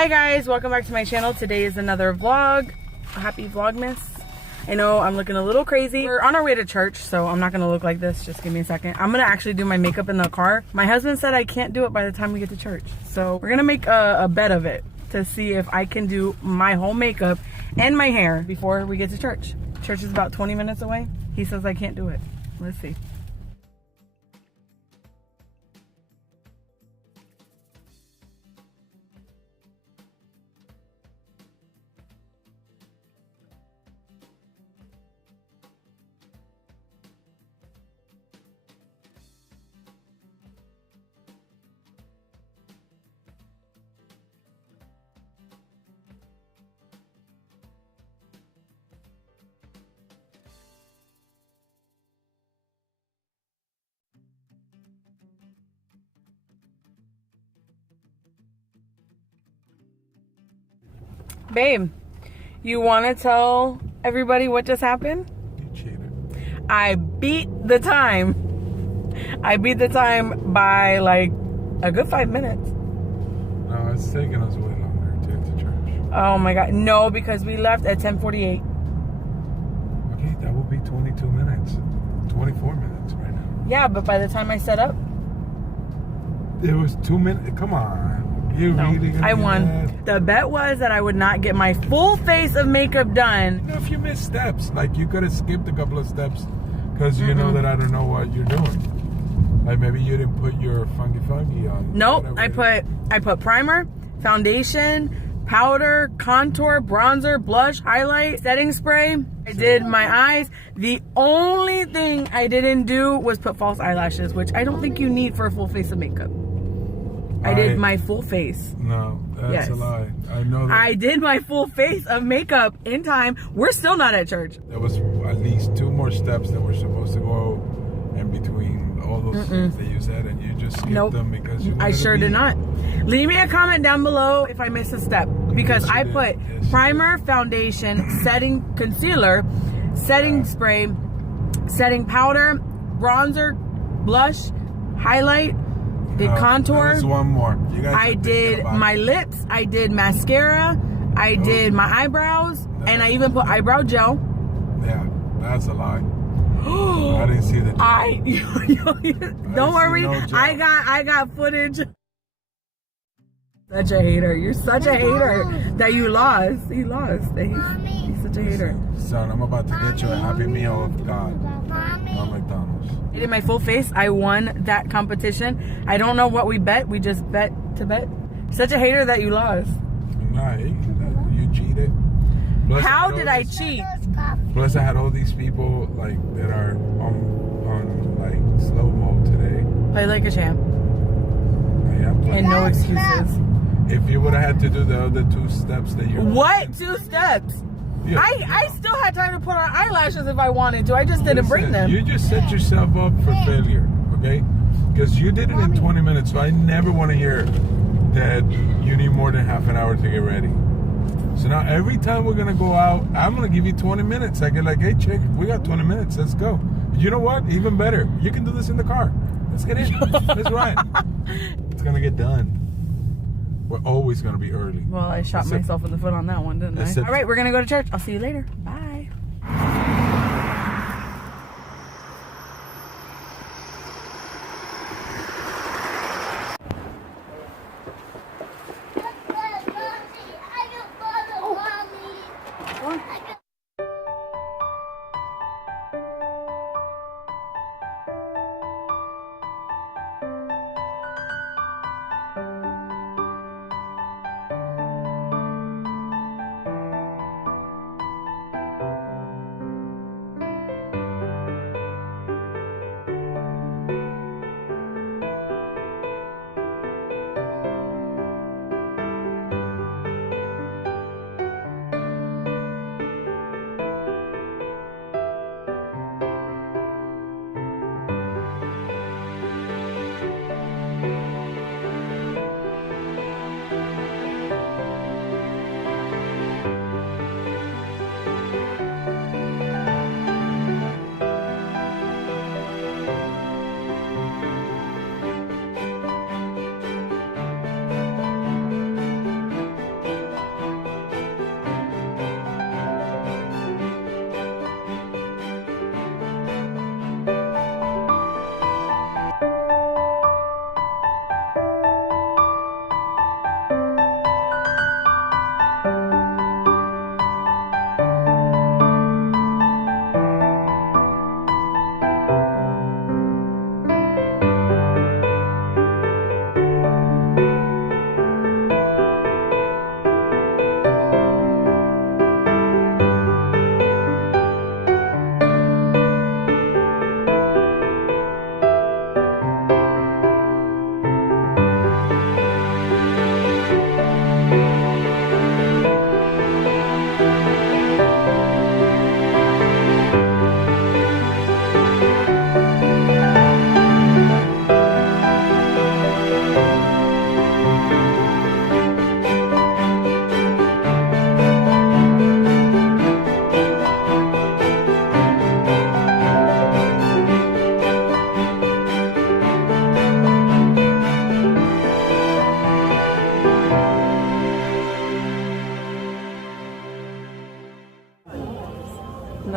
Hi guys, welcome back to my channel. Today is another vlog. Happy Vlogmas. I know I'm looking a little crazy. We're on our way to church, so I'm not gonna look like this. Just give me a second. I'm gonna actually do my makeup in the car. My husband said I can't do it by the time we get to church. So we're gonna make a bet of it to see if I can do my whole makeup and my hair before we get to church. Church is about 20 minutes away. He says I can't do it. Let's see. Babe, you want to tell everybody what just happened? You cheated. I beat the time. I beat the time by like a good 5 minutes. No, it's taking us way longer to get to church. Oh my God. No, because we left at 10:48. Okay, that will be 22 minutes. 24 minutes right now. Yeah, but by the time I set up, It was 2 minutes. Come on. You no, really gonna I do won. that? The bet was that I would not get my full face of makeup done. No, if you missed steps, like you could have skipped a couple of steps because you know that I don't know what you're doing. Like maybe you didn't put your funky on. Nope, I put primer, foundation, powder, contour, bronzer, blush, highlight, setting spray. I did my eyes. The only thing I didn't do was put false eyelashes, which I don't think you need for a full face of makeup. I did my full face. No, that's a lie. I know that. I did my full face of makeup in time. We're still not at church. There was at least 2 more steps that were supposed to go in between all those things that you said, and you just skipped them because you wanted I sure to be... did not. Leave me a comment down below if I missed a step, because I put primer, foundation, setting concealer, setting spray, setting powder, bronzer, blush, highlight, did contour. There's one more. You guys I did my lips. I did mascara. I did my eyebrows, and I even put eyebrow gel. Yeah, that's a lie. I didn't see the gel. Don't worry. No gel. I got footage. Such a hater. You're such a hater that you lost. He lost. He's such a hater. Son, I'm about to get you a Happy Meal of God. Not McDonald's. I did my full face. I won that competition. I don't know what we bet. We just bet to bet. Such a hater that you lost. Nah, you cheated. Plus, How did I cheat? Plus, I had all these people like that are on like slow mo today. Play like a champ. Yeah, And no excuses. If you would have had to do the other 2 steps that you... What 2 steps? Yeah, I still had time to put on eyelashes if I wanted to. I just didn't bring them. You just set yourself up for failure, okay? Because you did it in 20 minutes, so I never want to hear that you need more than half an hour to get ready. So now every time we're going to go out, I'm going to give you 20 minutes. I get like, hey, chick, we got 20 minutes. Let's go. You know what? Even better. You can do this in the car. Let's get in. Let's ride. It's going to get done. We're always going to be early. Well, I shot myself in the foot on that one, didn't I? All right, we're going to go to church. I'll see you later. Bye.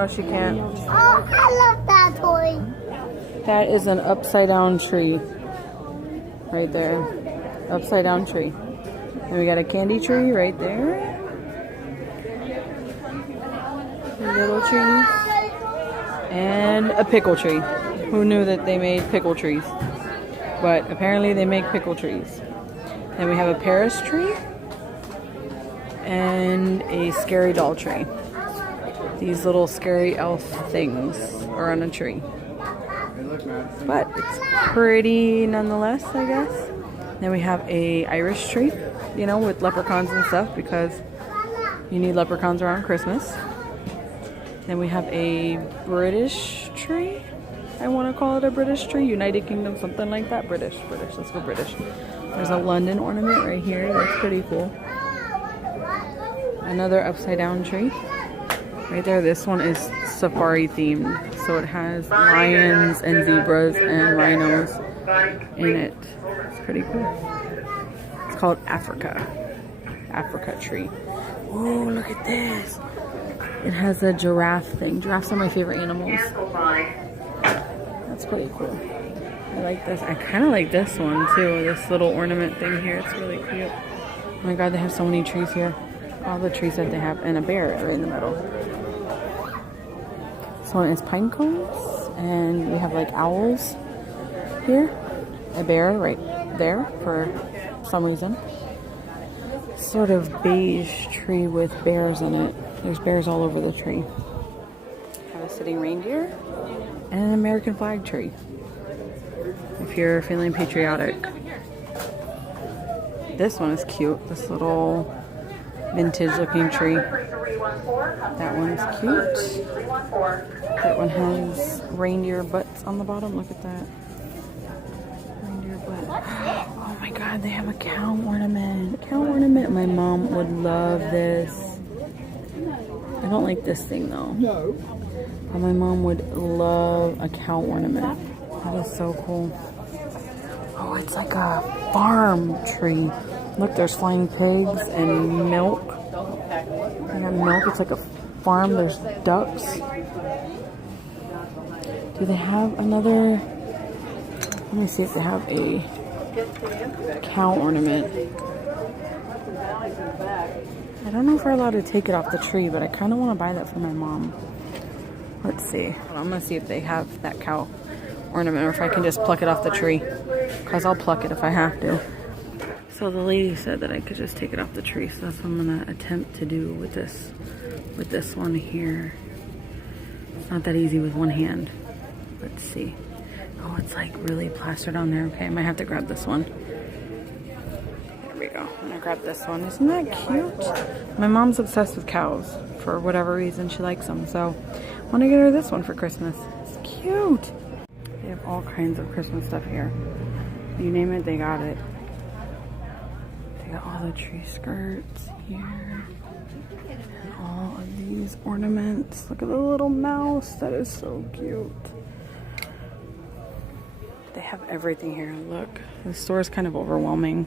No, she can't. Oh, I love that toy. That is an upside down tree. Right there. Upside down tree. And we got a candy tree right there. A little tree. And a pickle tree. Who knew that they made pickle trees? But apparently they make pickle trees. Then we have a Paris tree. And a scary doll tree. These little scary elf things are on a tree. But it's pretty nonetheless, I guess. Then we have a Irish tree, you know, with leprechauns and stuff because you need leprechauns around Christmas. Then we have a British tree. I want to call it a British tree. United Kingdom, something like that. British. Let's go British. There's a London ornament right here. That's pretty cool. Another upside down tree. Right there, this one is safari themed. So it has lions and zebras and rhinos in it. It's pretty cool. It's called Africa tree. Oh, look at this. It has a giraffe thing. Giraffes are my favorite animals. That's pretty cool. I like this. I kind of like this one too. This little ornament thing here. It's really cute. Oh my god, they have so many trees here. All the trees that they have. And a bear right in the middle. This one is pine cones. And we have like owls here. A bear right there for some reason. Sort of beige tree with bears in it. There's bears all over the tree. Have a sitting reindeer. And an American flag tree. If you're feeling patriotic. This one is cute. This little vintage looking tree. That one's cute. That one has reindeer butts on the bottom. Look at that. Reindeer butt. Oh my god, they have a cow ornament. Cow ornament. My mom would love this. I don't like this thing though. No. But my mom would love a cow ornament. That is so cool. Oh, it's like a farm tree. Look, there's flying pigs and milk. They got milk. It's like a farm. There's ducks. Do they have another? Let me see if they have a cow ornament. I don't know if we're allowed to take it off the tree, but I kind of want to buy that for my mom. Let's see. I'm going to see if they have that cow ornament or if I can just pluck it off the tree. Because I'll pluck it if I have to. So the lady said that I could just take it off the tree. So that's what I'm going to attempt to do with this one here. It's not that easy with one hand. Let's see. Oh, it's like really plastered on there. Okay, I might have to grab this one. There we go. I'm going to grab this one. Isn't that cute? My mom's obsessed with cows. For whatever reason, she likes them. So I want to get her this one for Christmas. It's cute. They have all kinds of Christmas stuff here. You name it, they got it. They got all the tree skirts here. And all of these ornaments. Look at the little mouse. That is so cute. They have everything here. Look, the store is kind of overwhelming.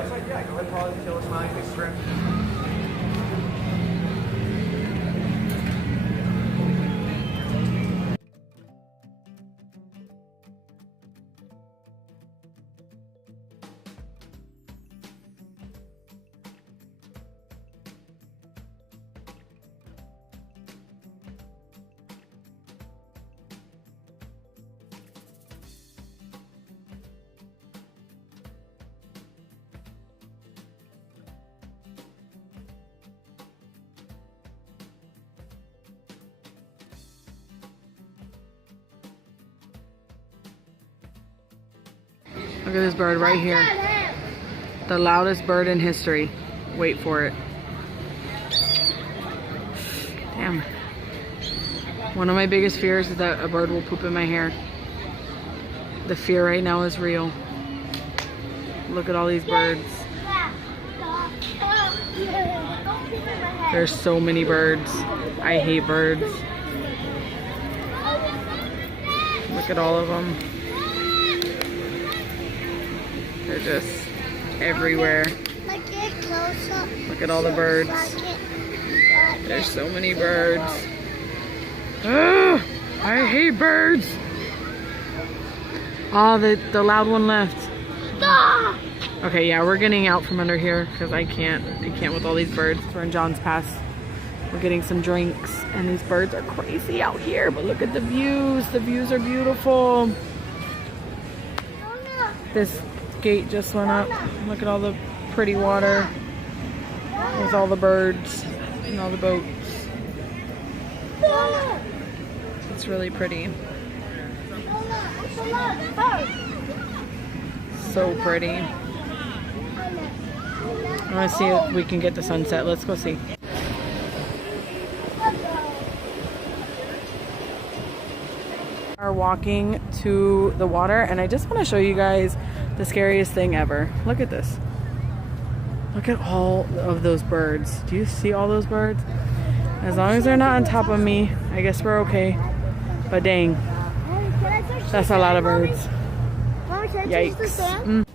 outside? Yeah, go ahead, pause, kill a smile, face the rim. Look at this bird right here. The loudest bird in history. Wait for it. Damn. One of my biggest fears is that a bird will poop in my hair. The fear right now is real. Look at all these birds. There's so many birds. I hate birds. Look at all of them. They're just everywhere. Look at all the birds. There's so many birds. Ugh, I hate birds. Oh, the loud one left. Okay, yeah, we're getting out from under here because I can't with all these birds. We're in John's Pass. We're getting some drinks and these birds are crazy out here, but look at the views. The views are beautiful. This gate just went up. Look at all the pretty water with all the birds and all the boats. It's really pretty. So pretty. I want to see if we can get the sunset. Let's go see. We are walking to the water and I just want to show you guys the scariest thing ever. Look at this. Look at all of those birds. Do you see all those birds? As long as they're not on top of me, I guess we're okay. But dang, that's a lot of birds. Yikes.